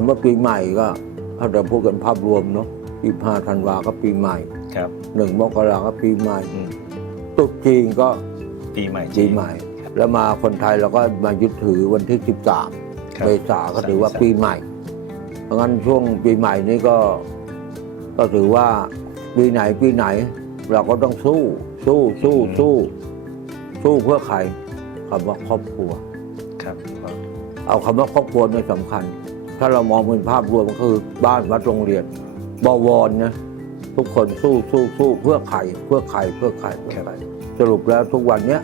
ำว่าปีใหม่ก็ถ้าจะพูดกันภาพรวมเนาะยี่ห้าธันวาก็ปีใหม่ครับหนึ่งมกราก็ปีใหม่อืมตรุษจีนก็ปีใหม่ปีใหม่ แล้วมาคนไทยเราก็มายึดถือวันที่13ครับเมษาก็ถือว่าปีใหม่ เพราะงั้นช่วงปีใหม่นี้ก็ ก็ถือว่าปีไหนปีไหน เราก็ต้องสู้ สู้สู้สู้สู้เพื่อใครคำว่าครอบครัว ครับ เอาคำว่าครอบครัวเนี่ยสำคัญ ถ้าเรามองเป็นภาพรวมก็คือบ้านวัดโรงเรียนบวรนะทุกคนสู้สู้สู้เพื่อใครเพื่อใครเพื่อใครเพื่อใครสรุปแล้วทุกวันเนี้ย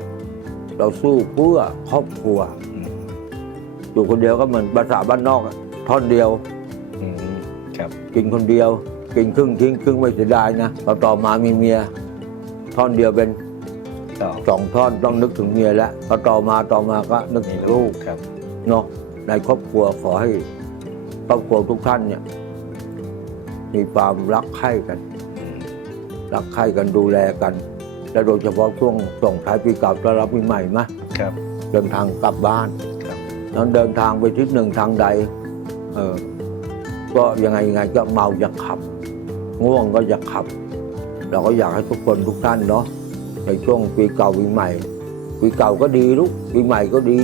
เราสู้เพื่อครอบครัวอืมอยู่คนเดียวก็เหมือนภาษาบ้านนอกอะท่อนเดียวอืมครับกินคนเดียวกินครึ่งทิ้งครึ่งไม่เสียดายนะพอต่อมามีเมีย ท่อนเดียวเป็นต่อสองท่อนต้องนึกถึงเมียแล้วพอต่อมาต่อมาก็นึกมีถึงลูลูกกครับเนาะในครอบครัวขอให้ ครอบครัวทุกท่านเนี่ย มีความรักใคร่กันอืมรักใคร่กันดูแลกัน และโดยเฉพาะช่วงส่งท้ายปีเก่าต้อนรับปีใหม่มะครับ เดินทางกลับบ้านครับนั้นเดินทางไปทิศหนึ่งทางใด เออก็ยังไงยังไงก็เมาอย่าขับ ง่วงก็อย่าขับ เราก็อยากให้ทุกคนทุกท่านเนาะในช่วงปีเก่าปีใหม่ปีเก่าก็ดีลูกปีใหม่ก็ดี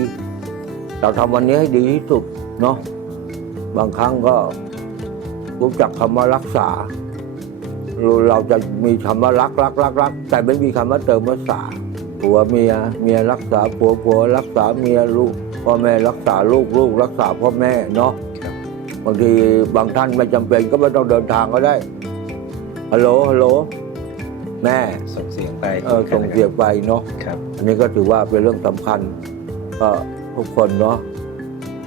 เราทำวันนี้ให้ดีที่สุดเนาะ บางครั้งก็รู้จักคำว่ารักษาเราเราจะมีคำว่ารักรักรักรักแต่ไม่มีคำว่าเติมว่าษาผัวเมียเมียรักษาผัวผัวรักษาเมียลูกพ่อแม่รักษาลูกลูกรักษาพ่อแม่เนาะครับบางทีบางท่านไม่จำเป็นก็ไม่ต้องเดินทางก็ได้ฮัลโหลฮัลโหลแม่ส่งเสียงไปเออส่งเสียงไปเนาะครับอันนี้ก็ถือว่าเป็นเรื่องสำคัญก็ทุกคนเนาะ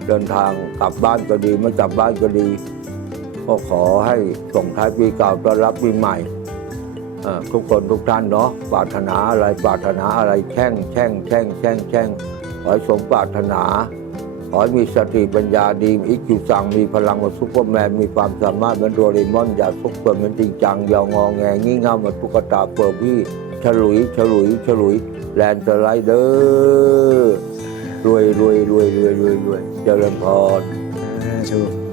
เดินทางกลับบ้านก็ดีไม่กลับบ้านก็ดี ก็ขอให้ส่งท้ายปีเก่าต้อนรับปีใหม่ทุกคนทุกท่านเนาะปรารถนาอะไรปรารถนาอะไรแช่งแช่งแช่งแช่งแช่งขอให้สมปรารถนา ขอให้มีสติปัญญาดีอิคิวซังมีพลังเหมือนซุปเปอร์แมนมีความสามารถเหมือนโดเรมอนอย่าซุกซนเหมือนจริงจังอย่างงอแงงี่เง่าเหมือนตุ๊กตาเฟอร์บี้ฉลุยฉลุยฉลุยแลนด์สไลเดอร์ รวยรวยรวยรวยรวยรวยเจริญพรอ่าชู